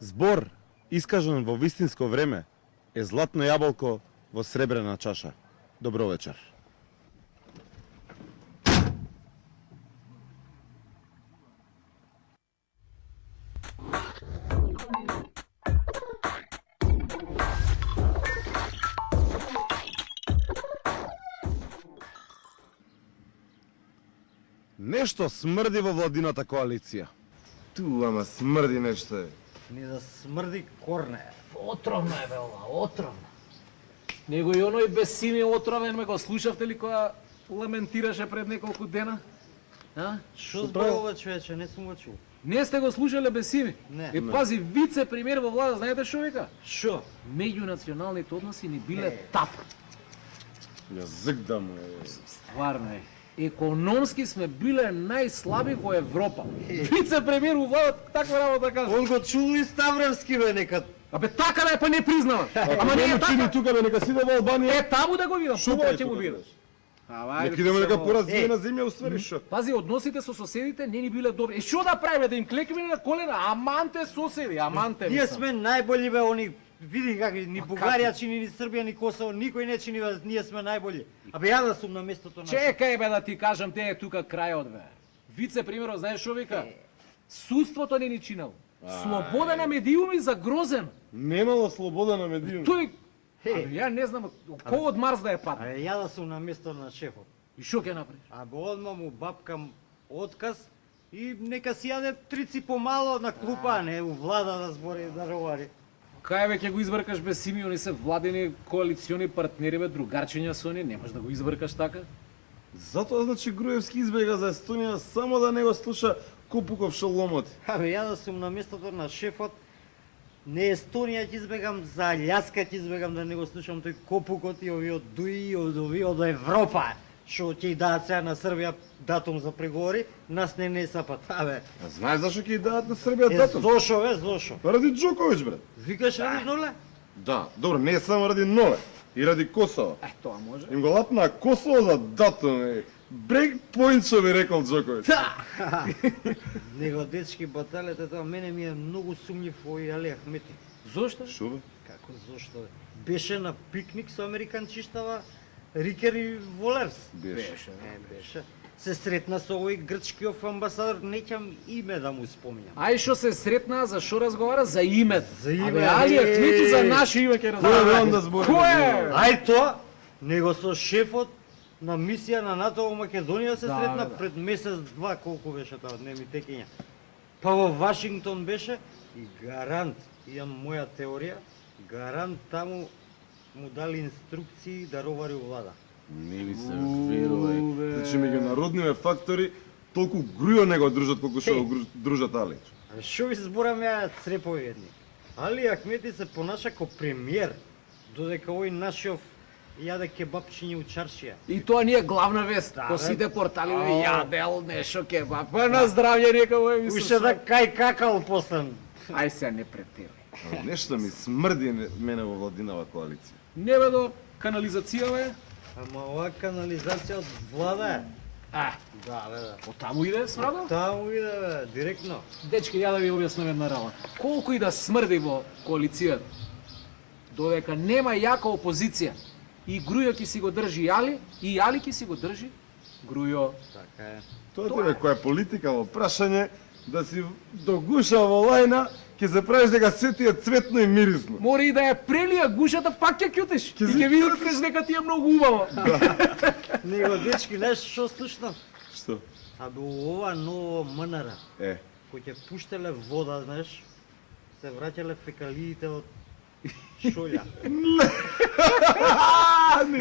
Збор, искажан во вистинско време, е златно јаболко во сребрена чаша. Добро вечер. Нешто смрди во владината коалиција. Ту, ама смрди нешто е. Не да смрди корне. Отровно е, бе, ова, отровно. Него и оној без сими отровен ме го слушавте ли кога ламентираше пред неколку дена? А? Што зборува, човече, не сум го чул. Не сте го слушале без сими? Не. Е, пази, вице-премиер во влада, знаете што вика? Шо? Меѓунационалните односи ни биле тап. Јазик да му е. Стварно е. Економски сме биле најслаби во Европа. Вице-премиер во влада таква работа кажа. Он го чул и Ставревски, бе, некад. Абе така да е, па не признава. Ама не е чини така. тука, бе, нека сиде во Албанија. Е, таму да го видам, хубаво прави ќе го тука, видам. Ама, Нека идеме нека поразиена земја, уствари шо. Пази, односите со соседите не ни биле добри. Е, што да правиме, да им клекиме на колена? Аманте соседи, аманте. Ние мислам. сме најболи, бе, они види как ни Бугарија чини, ни Србија, ни Косово, никој не чини, бе, ние сме најболи. Абе ја да сум на местото на. Чекај, бе, да ти кажам, те е тука крајот, бе. Вице-премиерот, знаеш што вика? Судството не ни чинало. Слобода на медиуми загрозен. Немало слобода на медиуми. Тој... Абе, ја не знам, кој од Марс да е падна. Абе ја да сум на место на шефот. И што ќе направиш? Абе одма му бабкам отказ и нека си јаде трици помало на клупа, а не у влада да збори да ровари. Кај бе ќе го избркаш без Сими, они се владени коалициони партнери, бе, другарчиња со они, немаш да го избркаш така? Затоа значи Груевски избега за Естонија само да не го слуша Копуков шо ломоти. Абе ја да сум на местото на шефот, не Естонија ќе избегам, за Алјаска ќе избегам да не го слушам тој Копукот и овие од ДУИ, од Европа, што ќе дадат сега на Србија датум за преговори, нас не сапат. Абе, А знаеш зашо ќе дадат на Србија е датум? зошо, бе, зошо? Ради Џоковиќ, брат. Викаш ради ноле? Да, добро, не е само ради Нове, и ради Косово. Е, тоа може. Им го лапна Косово за датум, е. Брейкпоинт што би рекол Џоковиќ. Него дечки баталете, тоа мене ми е многу сумњив овој Али Ахмети. Зошто? Шо бе? Како зошто? Бе? Беше на пикник со американчиштава Рикер и Волерс. Беше. Беше. Се сретна со овој грчкиов амбасадор, неќам име да му спомням. Ај што се сретнаа, за што разговара? За името. За име, Абе, Али не. Ахмети за наше име ќе Кој разговара. е он да збори? Кој е? Ај тоа, него со шефот на мисија на НАТО во Македонија се Да, сретна да. пред месец-два, колку беше тоа, не ми текења. Па во Вашингтон беше и гарант, имам моја теорија, гарант таму му дали инструкции да ровари у влада. Не ми се верува. Значи меѓународниве фактори толку грујо не го дружат колку што го дружат Алич. А што ви зборам ја црепови едни? Али Ахмети се понаша ко премиер, додека овој нашиов јаде кебапчиња у чаршија. И тоа ни е главна вест. Да, По бе. сите портали Ау. јадел нешто кебап. Па на здравје нека во емисија. Уште да кај какал постан. Ај се не претирај. Нешто ми смрди мене во владинава коалиција. Не бе до канализација бе. Ама оваа канализација од влада е. А, Да, бе, да. од таму иде смрадо? Таму иде, бе, директно. Дечки, ја да ви објаснам една работа. Колку и да смрди во коалицијата, додека нема јака опозиција, и Грујо ќе си го држи Али, и Али ќе си го држи Грујо. Така е. Тоа ти бе која е политика во прашање да си до гуша во лајна ќе се правиш дека се ти е цветно и мирисно. Мора и да ја прелија гушата, пак ќе кјутиш. И ќе видиш дека ти е многу убаво. Него дечки, знаеш што слушнав? Што? Абе ова ново МНР, Е, кој ќе пуштеле вода, знаеш, се враќале фекалиите од шолја.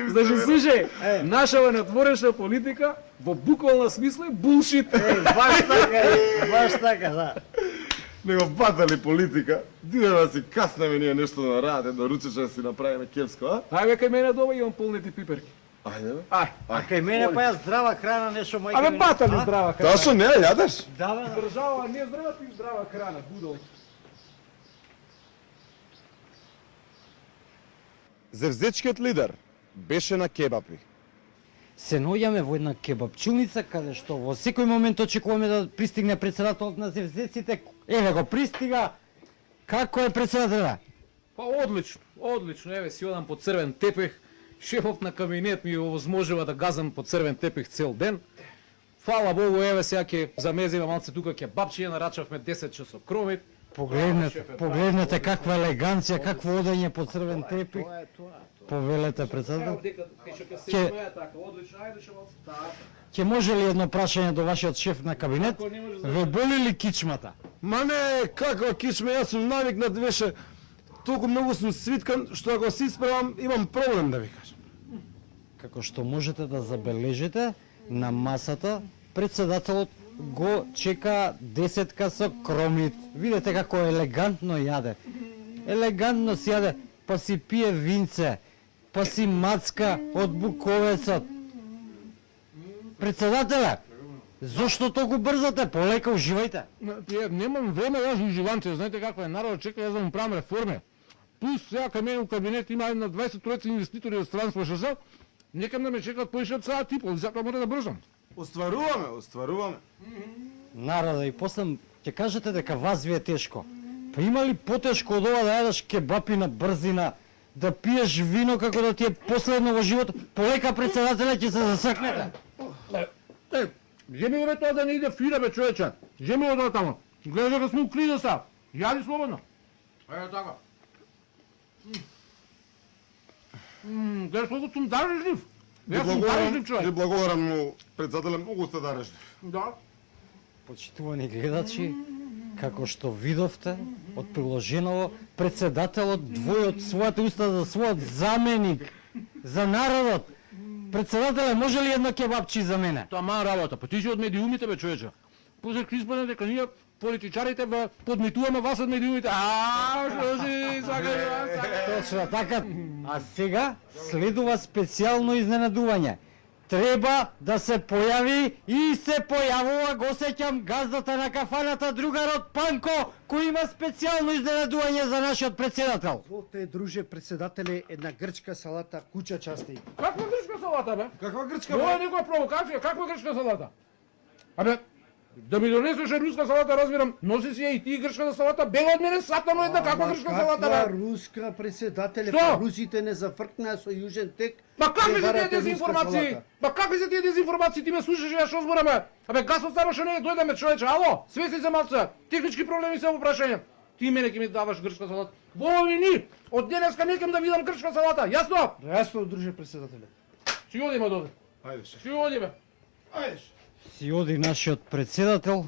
Значи, слушај, нашава надворешна политика во буквална смисла е булшит. Баш така, да. него батали политика, диде да си каснеме ние нешто на рад, едно ручече да си направиме кепско, а? Ајде кај мене дома имам полнети пиперки. Ајде бе. Ај. А кај мене па ја здрава храна, нешто мајка Абе ми- батали А? здрава Тоа храна. што не ја јадеш? Да, бе, да. Држава не здрава, ти здрава храна, будол. Зевзечкиот лидер беше на кебапи. Се наоѓаме во една кебапчилница каде што во секој момент очекуваме да пристигне претседателот на Зевзеците, Еве го пристига. Како е председателя? Па одлично, одлично. Еве си одам по црвен тепех. Шефов на кабинет ми овозможува да газам по црвен тепех цел ден. Фала Богу, еве сега ќе замезиме малце тука кебапчиња, нарачавме 10 часов кромит. Погледнете каква елеганција, какво одење по црвен тепих. Повелете председател. Ќе може ли едно прашање до вашиот шеф на кабинет? Ве боли ли кичмата? Ма не, каква кичма, јас сум навикнат веше. Толку многу сум свиткан, што ако се исправам, имам проблем да ви кажам. Како што можете да забележите, на масата председателот го чека 10 со кромит. Видете како елегантно јаде. Елегантно си јаде, па си пие винце, па си мацка од буковецот. Председателе, зошто толку брзате? Полека уживајте. Немам време јас уживанце, знаете каква е народ, чека јас да му правам реформе. Плюс сега кај мене у кабинет има една 20 инвеститори од странство ШС, некам да ме чекат поише од саат и пол, затоа мора да брзам. Остваруваме. Народа, и после ќе кажете дека вас ви е тешко. Па има ли потешко од ова да јадеш кебапи на брзина, да пиеш вино како да ти е последно во живот? Полека председателя ќе се засакнете. Земи го бе тоа да не иде фира бе човече. Земи го тоа тамо. Гледаш дека сме у кризиса. Јади слободно. Ево така. Гледаш колку сум дарежлив. Јас сум дарежлив човек. Ви благодарам, но председателе, многу сте дарежлив. Да. Почитувани гледачи, како што видовте од приложеново, председателот двои од својата уста за својот заменик, за народот. Председателе, може ли едно кебапчи за мене? Тоа маа работа. Па ти си од медиумите бе човече. После ќе испадне дека ние политичарите ве подметуваме вас од медиумите. Што си сакаш? Точно така. А сега следува специјално изненадување. Треба да се појави и се појавува, го сеќам, газдата на кафаната, другарот Панко, кој има специјално изненадување за нашиот председател. Золте, друже председателе, една грчка салата, куча части. Каква грчка салата бе? Каква грчка, Ова е бе? некоја провокација, каква грчка салата? Абе, да ми донесеше руска салата, разбирам, носи си ја и ти грчката салата, бега од мене сатано една каква грчка салата Каква бе? руска председателе, Што? па русите не зафркнаа со Јужен тек. Па какви се тие барате руска дезинформации? салата. Па какви се тие дезинформации? Ти ме слушаш ја што збораме? Абе гасот само што не е дојдеме човече. Ало, свеси се малце. Технички проблеми се во прашање. Ти мене ќе ми даваш грчка салата. Во ни, од денеска не ќе да видам грчка салата. Јасно? Јасно, друже председателе. Си одиме од овде. Ајде, шеф. Си одиме. Си оди нашиот председател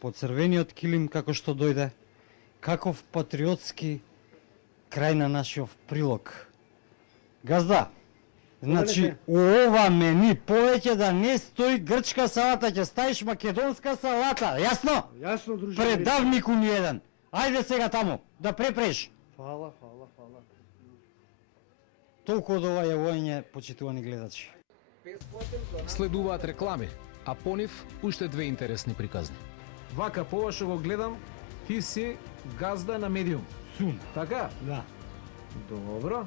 по црвениот килим како што дојде. Каков патриотски крај на нашиот прилог. Газда, значи у ова мени повеќе да не стои грчка салата, ќе ставиш македонска салата, јасно? Јасно, друже. Предавник ми еден. Ајде сега таму, да препреш. Фала. Толку од ова јавување, почитувани гледачи. Следуваат реклами, а по нив уште две интересни приказни. Вака, по ова што го гледам, ти си газда на медиум. Сум. Така? Да. Добро.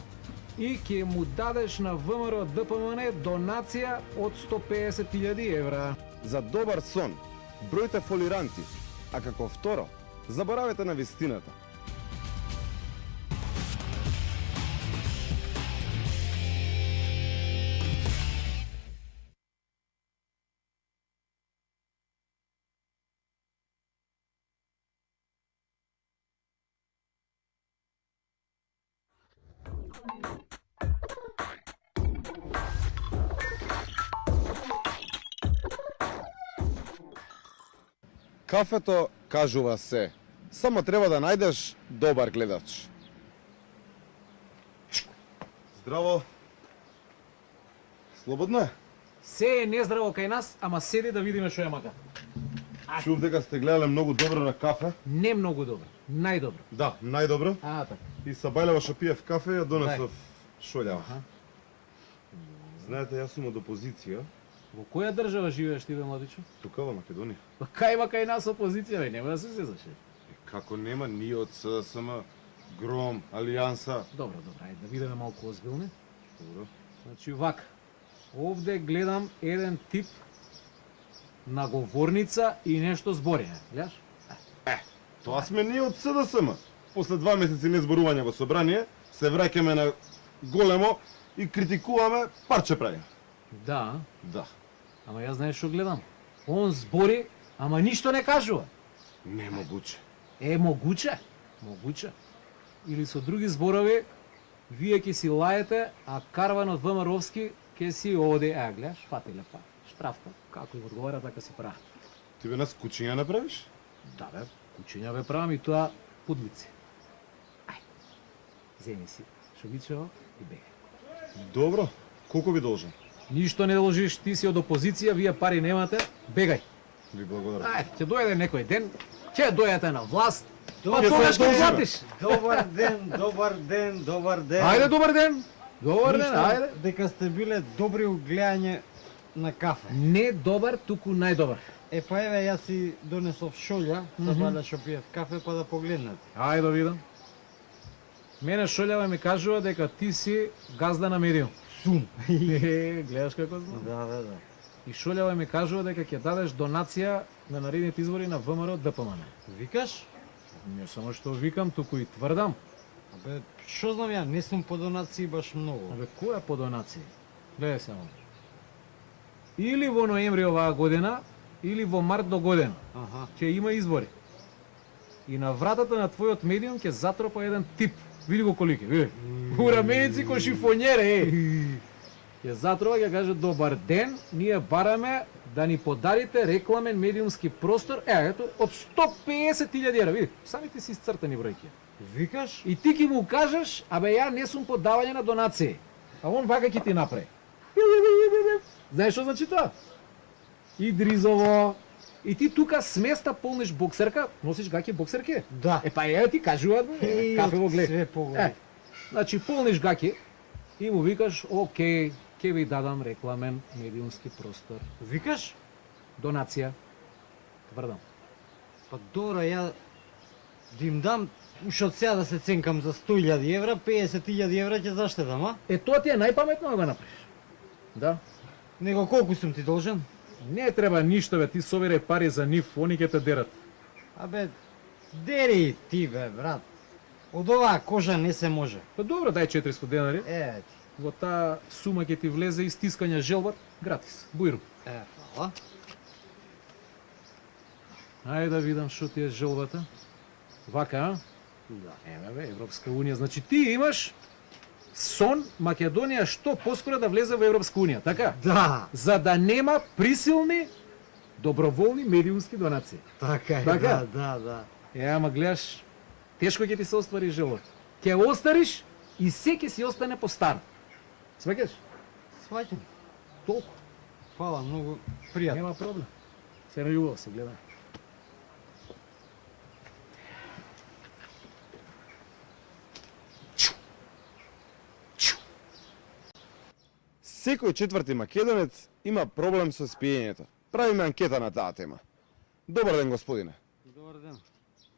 И ќе му дадеш на ВМРО ДПМН донација од 150.000 евра. За добар сон, бројте фолиранти, а како второ, заборавете на вистината. Кафето кажува се. Само треба да најдеш добар гледач. Здраво. Слободно е? Се е нездраво кај нас, ама седи да видиме што е мака. Чув дека сте гледале многу добро на кафе. Не многу добро, најдобро. Да, најдобро. А, така. И Сабајлева што пие в кафе, ја донесов шолјава. Знаете, јас сум од опозиција, Во која држава живееш ти, бе, младичо? тука во Македонија. Па кај има кај нас опозиција, бе, нема да се сезаш. Како нема, ние од СДСМ, Гром, Алијанса. Добро, ајде да бидеме малку озбилни. Добро. Значи, вака, овде гледам еден тип на говорница и нешто зборење, гледаш? Тоа сме ние од СДСМ. После 2 месеци незборување во собрание, се враќаме на големо и критикуваме парче прави. Да, Да. ама јас знаеш што гледам. Он збори, ама ништо не кажува. Немогуче. Могуче. Могуче. Или со други зборови, вие ќе си лаете, а карванот ВМРО-вски ќе си оди. Гледаш, фатиле па. Штрафка. Како им одговара, така си прави. Ти бе нас кучиња направиш? Да бе, кучиња бе правам и тоа пудлици. Ај, земи си шогичево и бегај. Добро. Колку ви должам? Ништо не должиш, ти си од опозиција, вие пари немате, бегај. Ви благодарам. Ај, ќе дојде некој ден, ќе дојдете на власт, па Добар тогаш ќе ден. платиш. Добар ден, добар ден, добар ден. Ајде, добар ден. Добар ден, Ништо, ајде. дека сте биле добри у гледање на кафе. Не добар, туку најдобар. Па еве јас си донесов шолја, сабалја што пиев кафе па да погледнете. Ајде да видам. Мене Шолјава ми кажува дека ти си газда на медиум. Сум. Гледаш како знам. Да. И Шолјава ми кажува дека ќе дадеш донација на наредните избори на ВМРО ДПМН. Викаш? Не само што викам, туку и тврдам. Абе, што знам ја, не сум по донации баш многу. Абе, која по донација? Гледај само. Или во ноември оваа година, или во март до година Аха. ќе има избори. И на вратата на твојот медиум ќе затропа еден тип. Види го колике, види. Ураменици кој шифонјере, Ќе затропа, ќе каже добар ден, ние бараме да ни подарите рекламен медиумски простор, ето, од 150.000 евра, види, самите си исцртани бројки. Викаш? И ти ќе му кажеш, абе ја не сум под давање на донации. А он вака ќе ти направи. Знаеш што значи тоа? И дризово. И ти тука сместа полниш боксерка, носиш гаќи боксерки? Да. Па ти кажуваат, кафе го гледа. Све поголи. Значи полниш гаќи и му викаш, окей, ќе ви дадам рекламен медиумски простор. Викаш? Донација. Тврдам. Па добро, ја да им дам уште од сега да се ценкам за 100.000 евра, 50.000 евра ќе заштедам, а? Тоа ти е најпаметно да го направиш. Да. Него колку сум ти должен? Не треба ништо, бе, ти собирај пари за нив, они ќе те дерат. Абе, дери ти, бе, брат. Од оваа кожа не се може. Па добро, дај 400 денари. Еве ти. Во таа сума ќе ти влезе и стискање желбат гратис. Бујру. Фала. Ајде да видам што ти е желбата. Вака, а? Да. Еме бе, Европска Унија. Значи ти имаш сон Македонија што поскоро да влезе во Европска Унија, така? Да. За да нема присилни доброволни медиумски донации. Така е, Така? да. Ама гледаш, тешко ќе ти се оствари желот. Ќе остариш и се ќе си остане по старо. Сваќаш? Сваќам. Толку. Фала, многу пријатно. Нема проблем. Се најубаво се гледа. Секој четврти македонец има проблем со спиењето. Правиме анкета на таа тема. Добар ден, господине. Добар ден.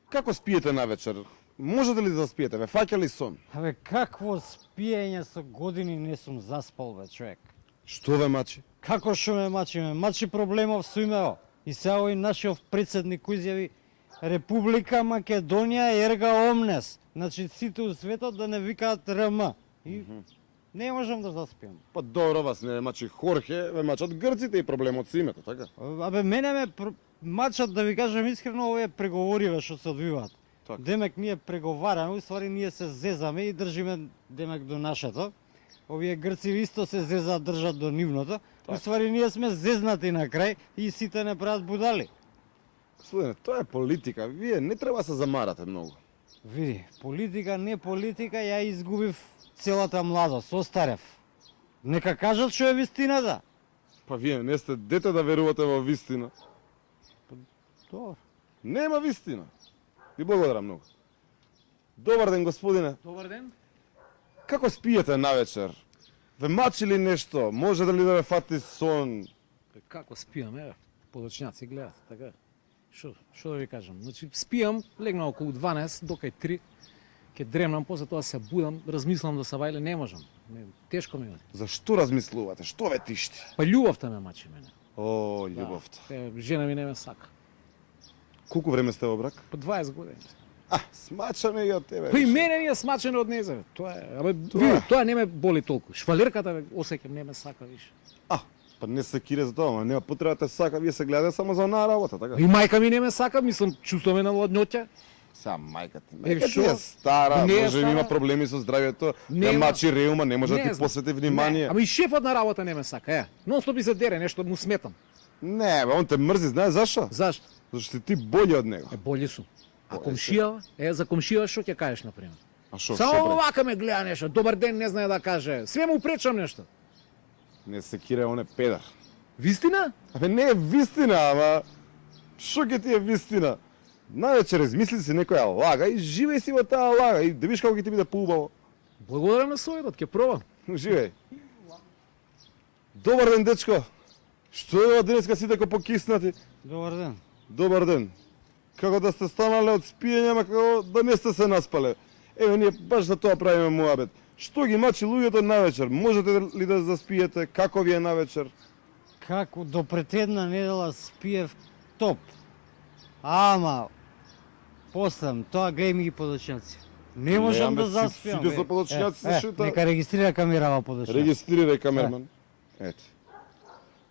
Како спиете навечер? Можете ли да спиете? Ве фаќа ли сон? Абе, какво спиење со години не сум заспал, бе, човек. Што ве мачи? Како што ме мачи? Ме мачи проблемов со имео. И сега овој нашиот председник изјави Република Македонија ерга омнес. Значи сите у светот да не викаат РМ. И не можам да заспиам. Па добро, вас не мачи Хорхе, ве мачат грците и проблемот со името, така? Абе, мене ме мачат, да ви кажам искрено, овие преговори што се одвиваат. Така. Демек ние преговараме, уствари ние се зезаме и држиме демек до нашето. Овие грци исто се зезаат, држат до нивното. Уствари ние сме зезнати на крај и сите не прават будали. Господине, тоа е политика. Вие не треба се замарате многу. Види, политика, не политика, ја изгубив целата младост, остарев. Нека кажат што е вистината. Па вие не сте дете да верувате во вистина. Добро. Нема вистина. Ви благодарам многу. Добар ден, господине. Добар ден. Како спиете навечер? Ве мачи ли нешто? Можете ли да ве фати сон? Како спиам, подочњаци гледат, така. Што да ви кажам? Значи спиам, легна околу 12 до кај 3. Ќе дремнам, после тоа се будам, размислам да се вајле, не можам. Тешко ми е. Зашто размислувате? Што ве тишти? Па љубовта ме мачи мене. О, љубовта. Жена ми не ме сака. Колку време сте во брак? По 20 години. Смачане и од тебе. Па и мене ми е смачено од незаве. Тоа е, тоа не ме боли толку. Швалерката бе, осеќам, не ме сака више. Па не се кире за тоа, ама нема потреба да те сака, вие се гледате само за онаа работа, така? И мајка ми не ме сака, мислам, чувствуваме на ладноќа. Сам мајка ти. Е, Мајка ти шо? е стара, Не е може би има стара. проблеми со здравјето, Нема. мачи реума, не може да Не ти знам. посвети внимание. Не, ама и шефот на работа не ме сака, нон стоп и се дере, нешто му сметам. Не, бе, он те мрзи, знаеш зашо? Зашто? Зашто си ти бољи од него. Бољи сум. А Бољи комшија, за комшија што ќе кажеш на пример? А шо, Само шо прави? овака ме гледа нешто, добар ден не знае да каже. Све му пречам нешто. Не се кире, он е педар. Вистина? Абе, не е вистина, ама... Шо ќе ти е вистина? Навечер измисли си некоја лага и живеј си во таа лага и да видиш како ќе ти биде поубаво. Благодарам на советот, ќе пробам. Живеј. Добар ден, дечко. Што е ова денеска сите како покиснати? Добар ден. Добар ден. Како да сте станале од спиење, ама како да не сте се наспале. Еве, ние баш за тоа правиме муабет. Што ги мачи луѓето навечер? Можете ли да заспиете? Како ви е навечер? Како до пред една недела спиев топ. Ама, послем, тоа гледај ми ги подочњаци. Не можам да заспиам. Сите со подочњаци се шута. Нека регистрира камерава подочњаци. Регистрирај камерман. Ете.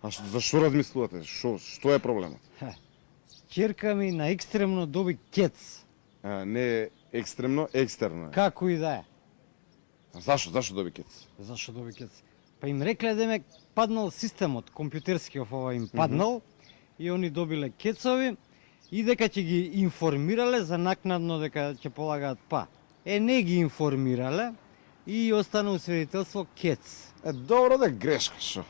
А за што размислувате? Што е проблемот? Ќерка ми на екстремно доби кец. Не е екстремно, екстерно е. Како и да е. А зашо доби кец? Зашо доби кец? Па им рекле да ме паднал системот, компјутерскиот ова им паднал и они добиле кецови и дека ќе ги информирале за накнадно дека ќе полагаат па. Не ги информирале и остана усвидетелство кец. Добро да грешка, шо?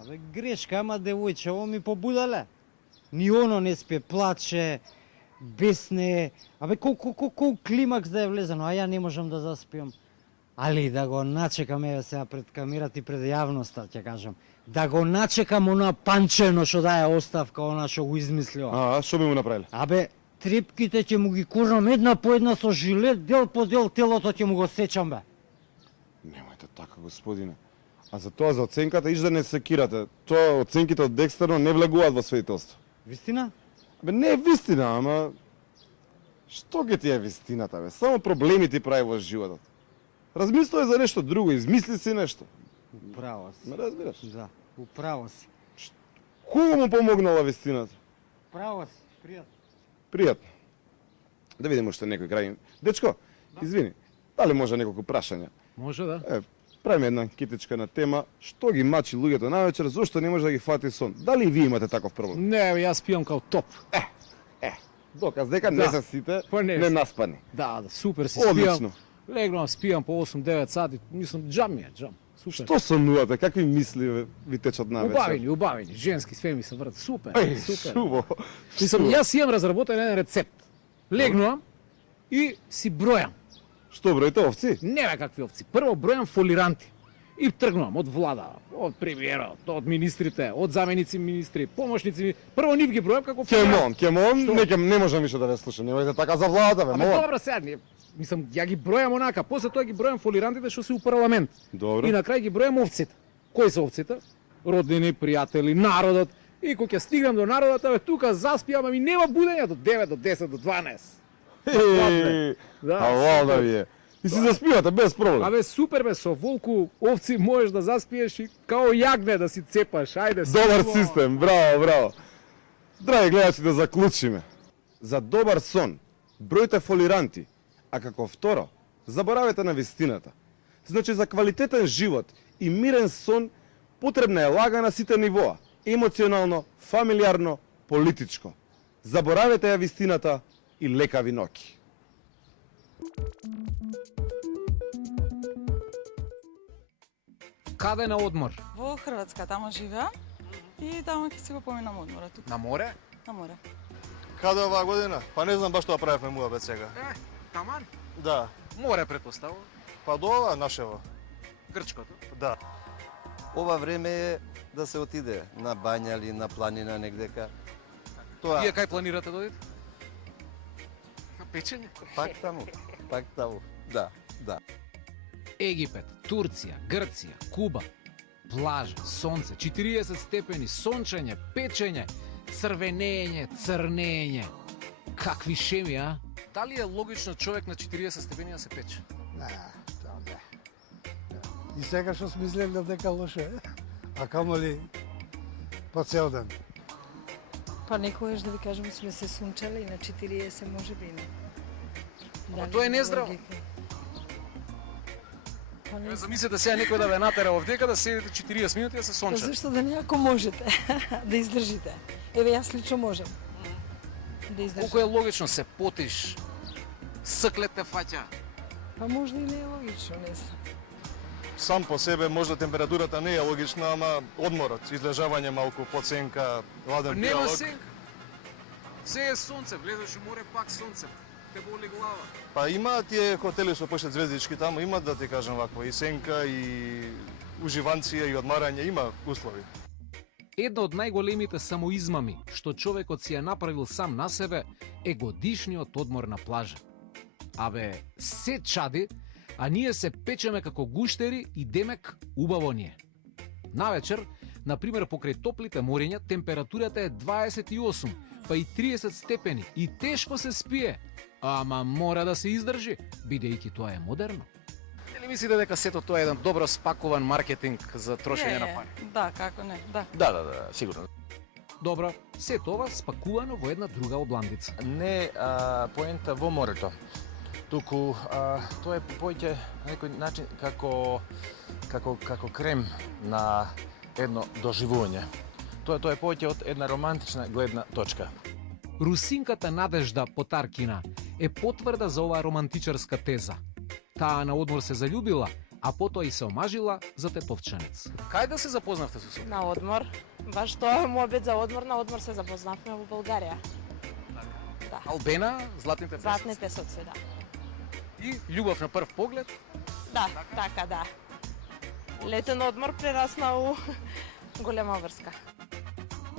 Абе грешка, ама девојчево ми побудале. Ни оно не спе, плаче, бесне. Абе колку климакс да е влезено, а ја не можам да заспиам. Али да го начекам, еве сега пред камерата и пред јавноста, ќе кажам. Да го начекам она панчено што дае оставка, она што го измислио. А што би му направиле? Абе, трепките ќе му ги курнам една по една со жилет, дел по дел телото ќе му го сечам, бе. Немајте така, господине. А за тоа, за оценката, иш да не се кирате. Тоа, оценките од екстерно не влегуваат во свидетелство. Вистина? Бе, не е вистина, ама... Што ќе ти е вистината, бе? Само проблеми ти прави во животот. Размислувај за нешто друго, измисли си нешто. Управо си. Ме разбираш? Да, управо си. Кого му помогнала вистината? Право си, пријатно. Пријатно. Да видиме уште некој крај. Дечко, извини, дали може неколку прашања? Може да. Правиме една анкетичка на тема што ги мачи луѓето навечер, зошто не може да ги фати сон. Дали и вие имате таков проблем? Не, јас спиам као топ. Доказ дека не се сите, Па не не се. наспани. Да, супер си спиам. Одлично. Легнувам, спиам по 8-9 сати, мислам, джам ми е, джам. Супер. Што сонувате? Какви мисли ви течат навечер? Убавени, женски, све ми се врат. Супер, Еј, супер. шубо. Мислам, шубо. јас имам разработен еден рецепт. Легнувам и си бројам. Што броите овци? Не бе какви овци. Прво бројам фолиранти. И тргнувам од влада, од премиерот, од министрите, од заменици министри, помошници. Прво нив ги бројам како фолиранти. Кемон, не можам више да ве слушам. Немојте така за владата, бе, Абе молам. добро сега, мислам, ја ги бројам онака, после тоа ги бројам фолирантите што се у парламент. Добро. И на крај ги бројам овците. Кои се овците? Роднини, пријатели, народот. И кога ќе стигнам до народот, бе, тука заспиам, ами нема будење до 9, до 10, до 12. Да, А валда супер. ви е. И си заспивате без проблем. Абе супер бе, со волку овци можеш да заспиеш и као јагне да си цепаш. Ајде. Добар силно. систем, браво, браво. Драги гледачи, да заклучиме. За добар сон, бројте фолиранти, а како второ, заборавете на вистината. Значи, за квалитетен живот и мирен сон, потребна е лага на сите нивоа. Емоционално, фамилиарно, политичко. Заборавете ја вистината и лекави ноќи. Каде на одмор? Во Хрватска, тамо живеам и тамо ќе си го поминам одмора тука На море? на море. Каде оваа година? Па не знам баш тоа правевме муабет сега. Таман? Да. Море предпоставува. Па до ова нашево. Грчкото. Да. Ова време е да се отиде на бања или на планина негдека. Тоа Вие кај планирате да одите? На печење? пак таму. Да, да. Египет, Турција, Грција, Куба, плажа, сонце, 40 степени, сончење, печење, црвенење, црнење. Какви шеми, а? Дали е логично човек на 40 степени да се пече? Не, тоа не. И сега што сме изгледали дека лошо е, а камоли по цел ден. Па некојаш да ви кажем сме се сунчали на 40 може би не. Ама тоа е нездраво. Замислете сега некој да ве натера овдека да седите 40 минути да се сончат. Па зашто да не ако можете да издржите? Еве јас лично можам. Да издржам. Колку е логично се потиш, склет те фаќа. Па можда и не е логично, не знам. Сам по себе можда температурата не е логична, ама одморот, излежавање малку, подсенка, ладен Нема пијалок. сенка. Се е сонце, влезеш у море, пак сонце. Те боли глава. Па има тие хотели со почет звездички таму, имат да ти кажам ваква и сенка и уживанција и одмарање, има услови. Една од најголемите самоизмами што човекот си ја направил сам на себе е годишниот одмор на плажа. Абе, се чади, а ние се печеме како гуштери и демек убаво ни е. Навечер, например покрај топлите мориња, температурата е 28, па и 30 степени и тешко се спие. Ама мора да се издржи, бидејќи тоа е модерно. Дали мислите дека сето тоа е еден добро спакуван маркетинг за трошење на пари? Да, како не, да. Да, сигурно. Добро, се тоа спакувано во една друга обландица. Не поента во морето, туку тоа е поќе на некој начин како крем на едно доживување. Тоа е поќе од една романтична гледна точка. Русинката Надежда Потаркина е потврда за оваа романтичарска теза. Таа на одмор се заљубила, а потоа и се омажила за тетовчанец. Кај да се запознавте со себе? На одмор. Баш тоа е мојот за одмор. На одмор се запознавме во Бугарија. Да. Албена, Златните песоци. Златни песоци, да. И љубов на прв поглед? Да, така да. Летен одмор прерасна у голема врска.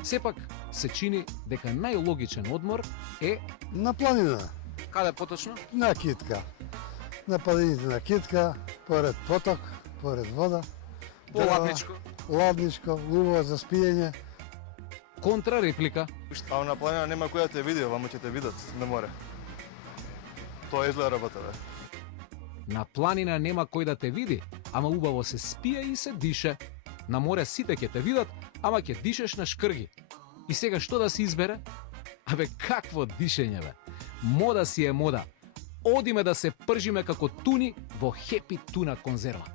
Сепак се чини дека најлогичен одмор е На планина, Каде поточно? на Китка. На падините на Китка, поред поток, поред вода. Поладничко. Ладничко, убаво за спиење. контрареплика. А на планина нема кој да те види, вамо ќе те видат на море. Тоа изгледа работа, бе. На планина нема кој да те види, ама убаво се спие и се дише. На море сите ќе те видат, ама ќе дишеш на шкрги. И сега што да се избере? Абе, какво дишење, бе? Мода си е мода. Одиме да се пржиме како туни во хепи туна конзерва.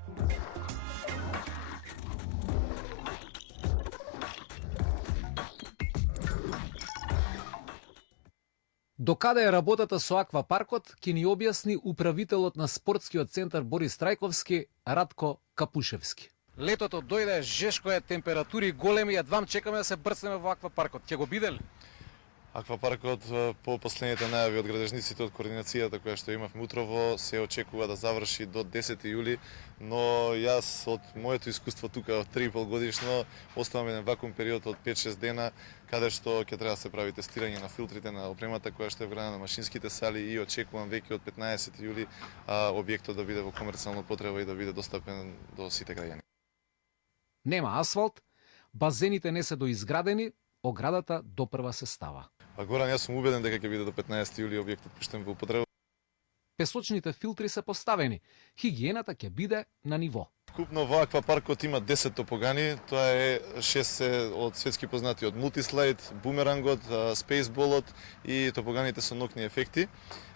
Докаде е работата со аквапаркот, ќе ни објасни управителот на спортскиот центар Борис Трајковски, Радко Капушевски. Летото дојде, жешко е, температури големи, едвам чекаме да се брцнеме во аквапаркот. Ќе го биде ли? Аквапаркот по последните најави од градежниците од координацијата која што имавме утрово се очекува да заврши до 10 јули, но јас од моето искуство тука од 3,5 годишно оставам еден вакуум период од 5-6 дена каде што ќе треба да се прави тестирање на филтрите на опремата која што е вградена на машинските сали и очекувам веќе од 15 јули објектот да биде во комерцијална употреба и да биде достапен до сите граѓани. Нема асфалт, базените не се доизградени, оградата допрва се става. А Горан, јас сум убеден дека ќе биде до 15 јули објектот пуштен во употреба. Песочните филтри се поставени. Хигиената ќе биде на ниво. Купно во аквапаркот има 10 топогани, тоа е 6 од светски познати од Multislide, Бумерангот, Спейсболот и топоганите со нокни ефекти.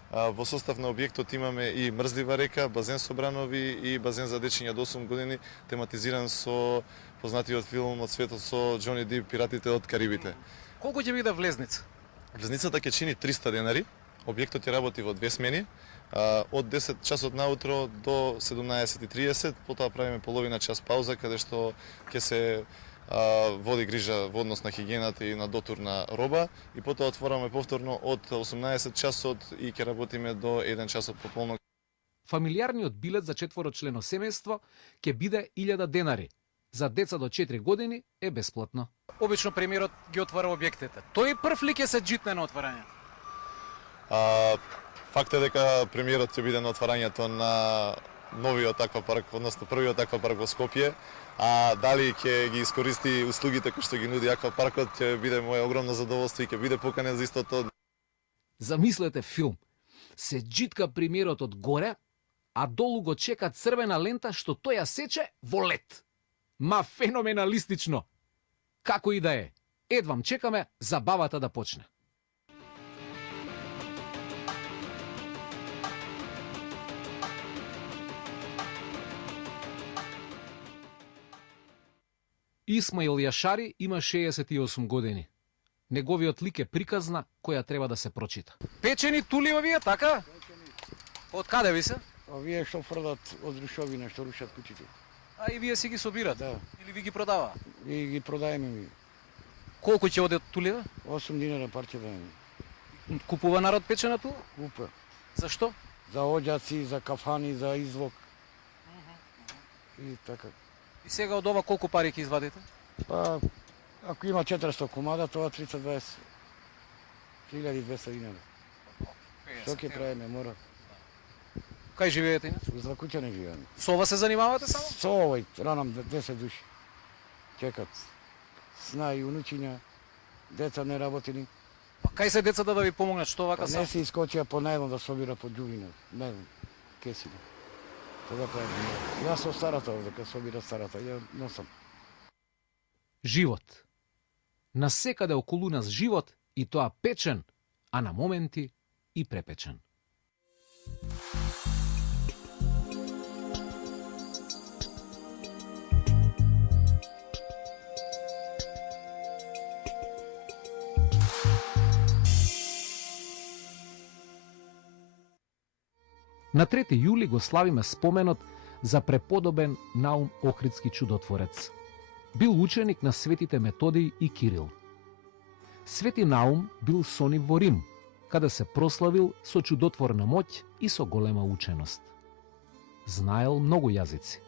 Во состав на објектот имаме и мрзлива река, базен со бранови и базен за дечиња до 8 години, тематизиран со познатиот филм од светот со Џони Дип, Пиратите од Карибите. Колку ќе биде влезница? Влезницата ќе чини 300 денари, објектот ќе работи во 2 смени, од 10 часот наутро до 17:30, потоа правиме половина час пауза каде што ќе се води грижа во однос на хигиената и на дотур на роба и потоа отвораме повторно од 18 часот и ќе работиме до 1 часот пополно. Фамилиарниот билет за четворочлено семејство ќе биде 1000 денари. За деца до 4 години е бесплатно. Обично премиерот ги отвара објектите. Тој прв ли ќе се джитне на отварање? Факт е дека премиерот ќе биде на отварањето на новиот аквапарк, односно првиот аквапарк во Скопје, а дали ќе ги искористи услугите кои што ги нуди аквапаркот ќе биде моје огромно задоволство и ќе биде поканен за истото. Замислете филм. Се джитка примерот од горе, а долу го чека црвена лента што тој ја сече во лед. Ма феноменалистично. Како и да е, едвам чекаме забавата да почне. Исмаил Јашари има 68 години. Неговиот лик е приказна која треба да се прочита. Печени тули овие, така? Од каде ви се? Овие што фрлат од рушовина, што рушат куќите. А и вие си ги собирате? Да. Или ви ги продава? И ги продаеме ми. Колку ќе одат тулива? 8 динара парче да. Купува народ печена тула? Купа. Зашто? За оѓаци, за кафани, за извок. И така. И сега од ова колку пари ќе извадите? Па, ако има 400 комада, тоа 320. 1200 динара. Што ќе правиме, мора. Кај живеете? За куќа не живееме. Со ова се занимавате само? Со овој, ранам 10 души. Чекат. Сна и унучиња, деца не работени. Па кај се децата да ви помогнат, што вака не се искочија по најдно да собира по џувина, не кесина. Тоа правиме. Јас со старата овде, кога собира старата, ја носам. Живот. Насекаде околу нас живот, и тоа печен, а на моменти и препечен. На 3 јули го славиме споменот за преподобен Наум Охридски чудотворец. Бил ученик на светите Методиј и Кирил. Свети Наум бил со нив во Рим, каде се прославил со чудотворна моќ и со голема ученост. Знаел многу јазици.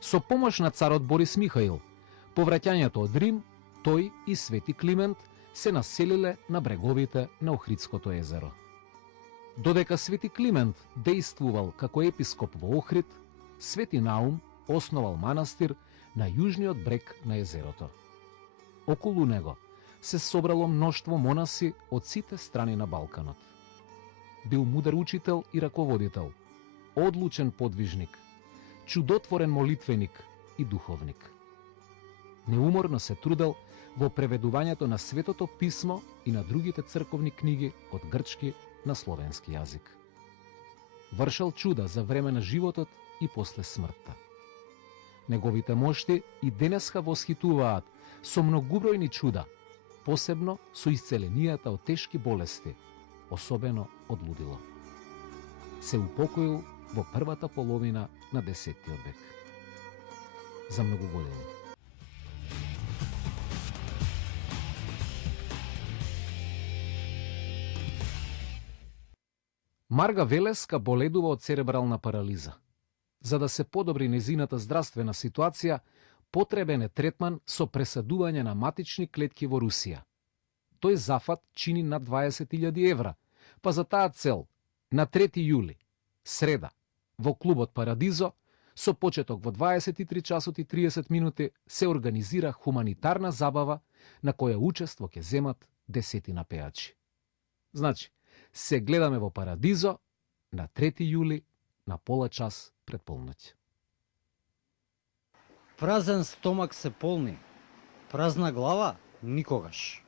Со помош на царот Борис Михаил, по враќањето од Рим, тој и Свети Климент се населиле на бреговите на Охридското езеро. Додека Свети Климент дејствувал како епископ во Охрид, Свети Наум основал манастир на јужниот брег на езерото. Околу него се собрало мноштво монаси од сите страни на Балканот. Бил мудар учител и раководител, одлучен подвижник, чудотворен молитвеник и духовник. Неуморно се трудел во преведувањето на Светото писмо и на другите црковни книги од грчки на словенски јазик. Вршел чуда за време на животот и после смртта. Неговите мошти и денеска восхитуваат со многубројни чуда, посебно со исцеленијата од тешки болести, особено од лудило. Се упокоил во првата половина на 10. век. За многу години. Марга Велеска боледува од церебрална парализа. За да се подобри незината здравствена ситуација, потребен е третман со пресадување на матични клетки во Русија. Тој зафат чини над 20.000 евра, па за таа цел, на 3 јули, среда, во клубот Парадизо, со почеток во 23 часот и 30 минути, се организира хуманитарна забава на која учество ќе земат 10 пејачи. Значи, се гледаме во Парадизо на 3 јули на пола час пред полноќ. Празен стомак се полни, празна глава никогаш.